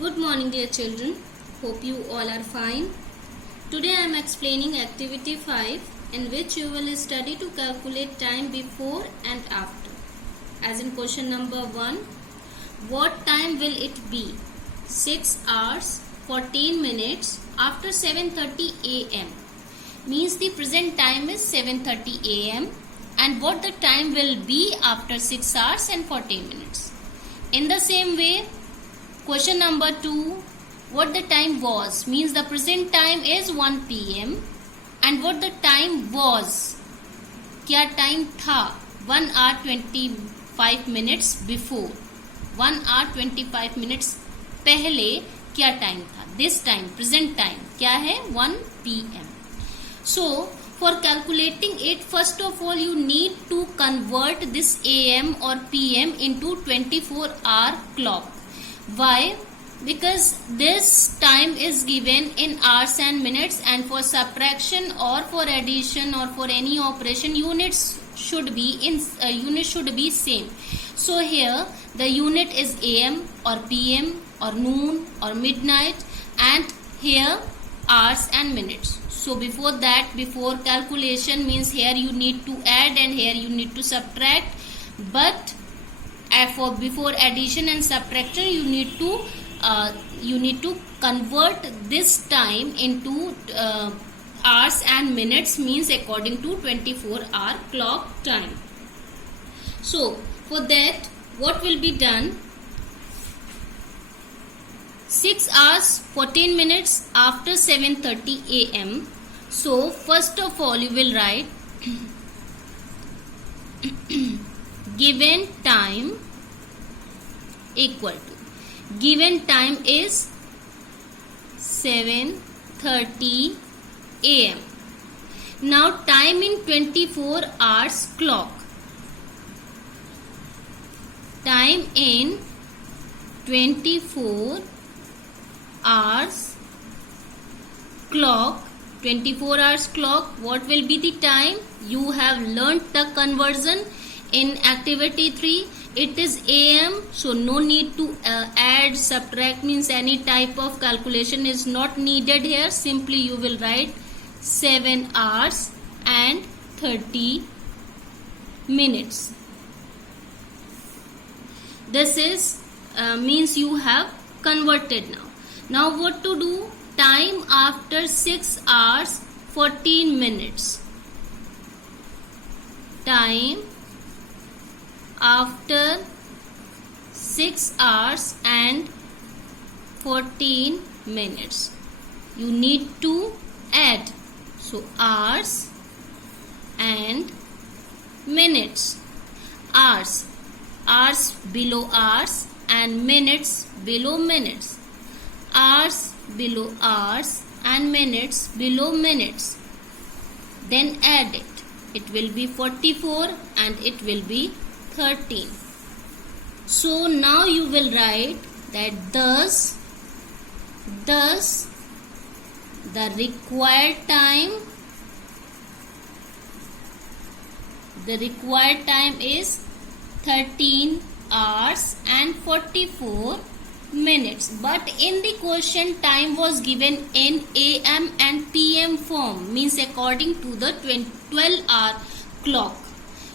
Good morning, dear children. Hope you all are fine. Today I am explaining activity 5, in which you will study to calculate time before and after. As in question number 1, what time will it be? 6 hours 14 minutes after 7:30 am. Means the present time is 7:30 am, and what the time will be after 6 hours and 14 minutes. In the same way, question number 2, what the time was, means the present time is 1 pm, and what the time was, क्या time था, 1 hour 25 minutes before, 1 hour 25 minutes पहले क्या time था. This time, present time क्या है, 1 pm. So for calculating it, first of all you need to convert this am or pm into 24-hour clock. Why? Because this time is given in hours and minutes, and for subtraction or for addition or for any operation, units should be same. So here the unit is am or pm or noon or midnight, and here hours and minutes. So before calculation, means here you need to add and here you need to subtract, but for before addition and subtraction you need to convert this time into hours and minutes, means according to 24-hour clock time. So for that, what will be done? 6 hours 14 minutes after 7:30 am. So first of all you will write given time equal to, given time is 7:30 am. Now time in 24 hours clock, time in 24 hours clock, 24 hours clock, what will be the time? You have learnt the conversion in activity 3. It is am, so no need to add, subtract, means any type of calculation is not needed here. Simply you will write 7 hours and 30 minutes. This is means you have converted now. Now what to do? Time after 6 hours 14 minutes. Time after 6 hours and 14 minutes. You need to add. So hours and minutes. Hours. Hours below hours and minutes below minutes. Hours below hours and minutes below minutes. Then add it. It will be 44 and it will be 13. So now you will write that thus the required time is 13 hours and 44 minutes. But in the question, time was given in am and pm form, means according to the 12-hour clock.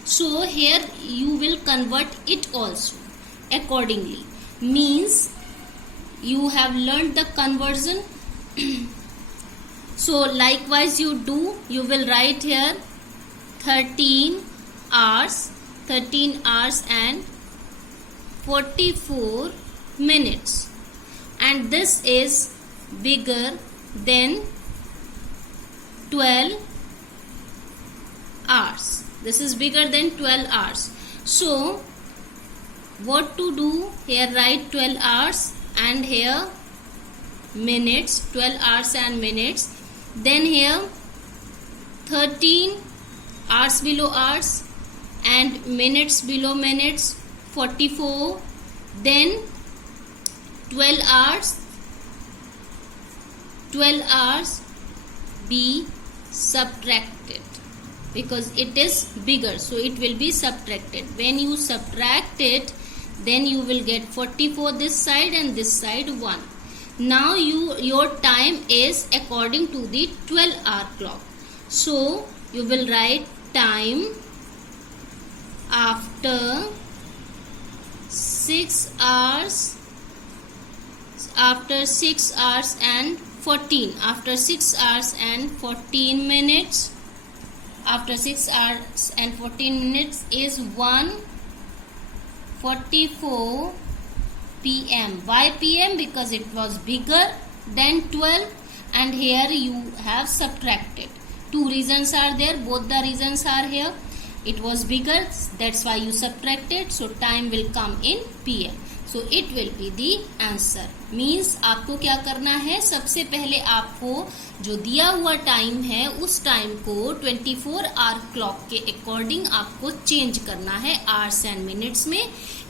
So here you will convert it also accordingly, means you have learned the conversion. So likewise you will write here 13 hours and 44 minutes, and this is bigger than 12 hours. This is bigger than 12 hours. So what to do? Here write 12 hours and here minutes, 12 hours and minutes. Then here 13 hours below hours and minutes below minutes, 44. Then 12 hours be subtracted, because it is bigger, so it will be subtracted. When you subtract it, then you will get 44 this side and this side 1. Now your time is according to the 12-hour clock. So you will write time after 6 hours, after 6 hours and 14, after 6 hours and 14 minutes, after 6 hours and 14 minutes is 1:44 p.m. Why p.m.? Because it was bigger than 12 and here you have subtracted. Two reasons are there, both the reasons are here. It was bigger, that's why you subtracted, so time will come in p.m. So it will be the answer. Means आपको क्या करना है, सबसे पहले आपको जो दिया हुआ टाइम है उस टाइम को 24 आवर क्लॉक के अकॉर्डिंग आपको चेंज करना है आवर्स एंड मिनट्स में.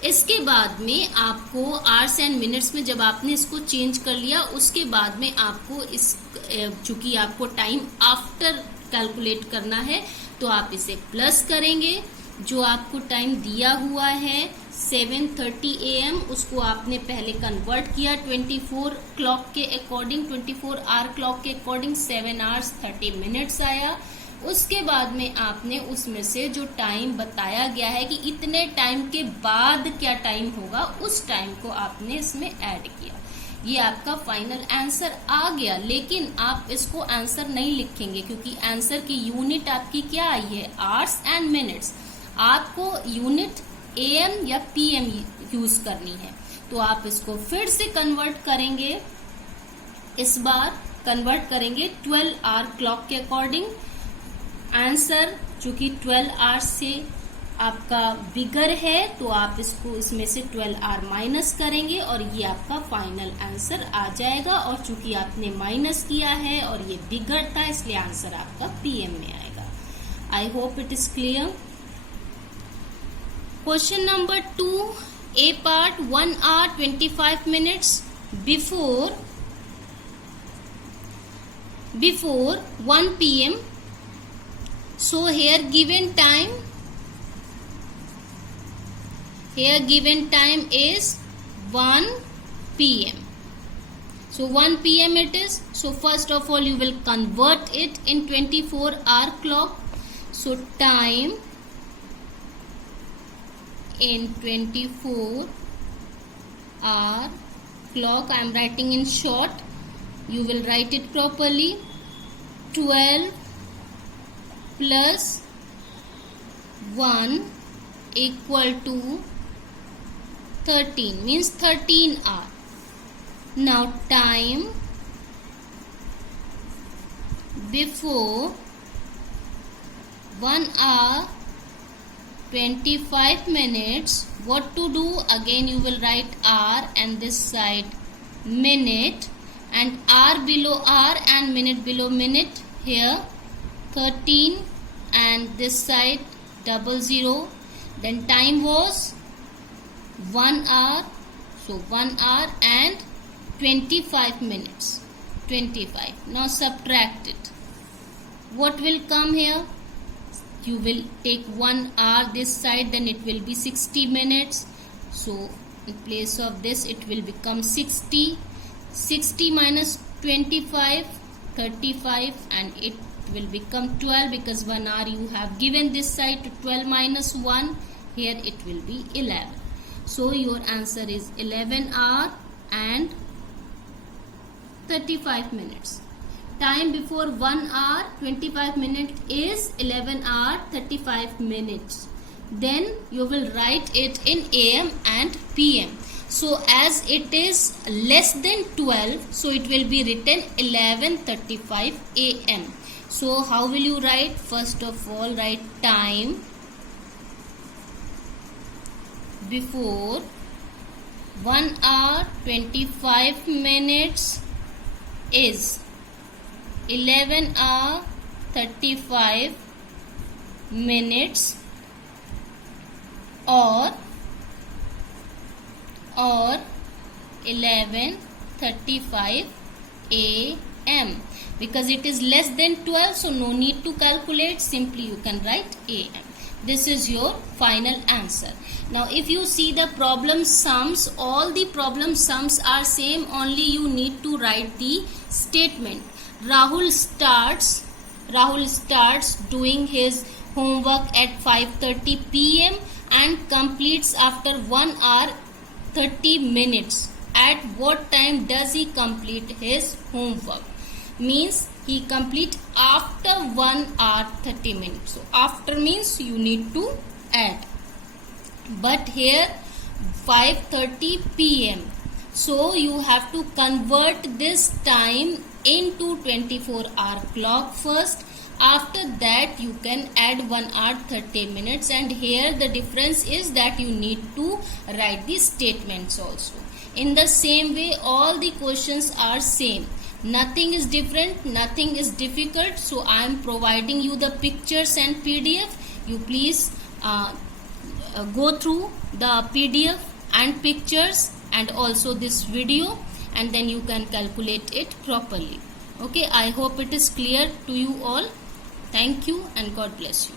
इसके बाद में आपको आवर्स एंड मिनट्स में जब आपने इसको चेंज कर लिया, उसके बाद में आपको इस चूंकि आपको टाइम आफ्टर कैलकुलेट करना है तो आप इसे प्लस करेंगे. जो आपको टाइम दिया हुआ है 7:30 AM, उसको आपने पहले कन्वर्ट किया 24 क्लॉक के अकॉर्डिंग, 24 आवर क्लॉक के अकॉर्डिंग 7 hours 30 minutes आया. उसके बाद में आपने उसमें से जो टाइम बताया गया है कि इतने टाइम के बाद क्या टाइम होगा, उस टाइम को आपने इसमें ऐड किया. ये आपका फाइनल आंसर आ गया. लेकिन आप इसको आंसर नहीं लिखेंगे क्योंकि आंसर की यूनिट आपकी क्या आई है, आवर्स एंड मिनट्स. आपको यूनिट AM या PM यूज करनी है. तो आप इसको फिर से कन्वर्ट करेंगे, इस बार कन्वर्ट करेंगे 12 आवर क्लॉक के अकॉर्डिंग. आंसर चूंकि 12 आवर्स से आपका बिगर है तो आप इसको इसमें से 12 आवर माइनस करेंगे और ये आपका फाइनल आंसर आ जाएगा. और चूंकि आपने माइनस किया है और ये बिगर था इसलिए आंसर आपका PM में आएगा. I hope it is clear. Question number 2, A part 1 hour 25 minutes before 1 p.m. So here given time is 1 p.m. So 1 p.m. it is. So first of all you will convert it in 24 hour clock. So time in 24 hour clock, I am writing in short, you will write it properly. 12 plus 1 equal to 13 means 13 hour. Now time before 1 hour 25 minutes, what to do? Again you will write hour and this side minute, and hour below hour and minute below minute. Here 13 and this side 00. Then time was 1 hour, so 1 hour and 25 minutes. 25. Now subtract it. What will come here? You will take 1 hour this side, then it will be 60 minutes. So in place of this it will become 60. 60 minus 25, 35, and it will become 12 because 1 hour you have given this side to 12 minus 1. Here it will be 11. So your answer is 11 hour and 35 minutes. Time before 1 hour 25 minutes is 11 hour 35 minutes. Then you will write it in AM and PM. So as it is less than 12, so it will be written 11:35 AM. So how will you write? First of all write time before 1 hour 25 minutes is 11 hour 35 minutes or 11:35 AM. Because it is less than 12, so no need to calculate, simply you can write AM. This is your final answer. Now if you see the problem sums, all the problem sums are same, only you need to write the statement. Rahul starts doing his homework at 5:30 p.m. and completes after 1 hour 30 minutes. At what time does he complete his homework? Means he complete after 1 hour 30 minutes. So after means you need to add. But here 5:30 p.m. So you have to convert this time into 24-hour clock first. After that you can add 1 hour 30 minutes, and here the difference is that you need to write the statements also. In the same way all the questions are same. Nothing is different, nothing is difficult. So I am providing you the pictures and PDF. You please go through the PDF and pictures and also this video, and then you can calculate it properly. Okay, I hope it is clear to you all. Thank you and God bless you.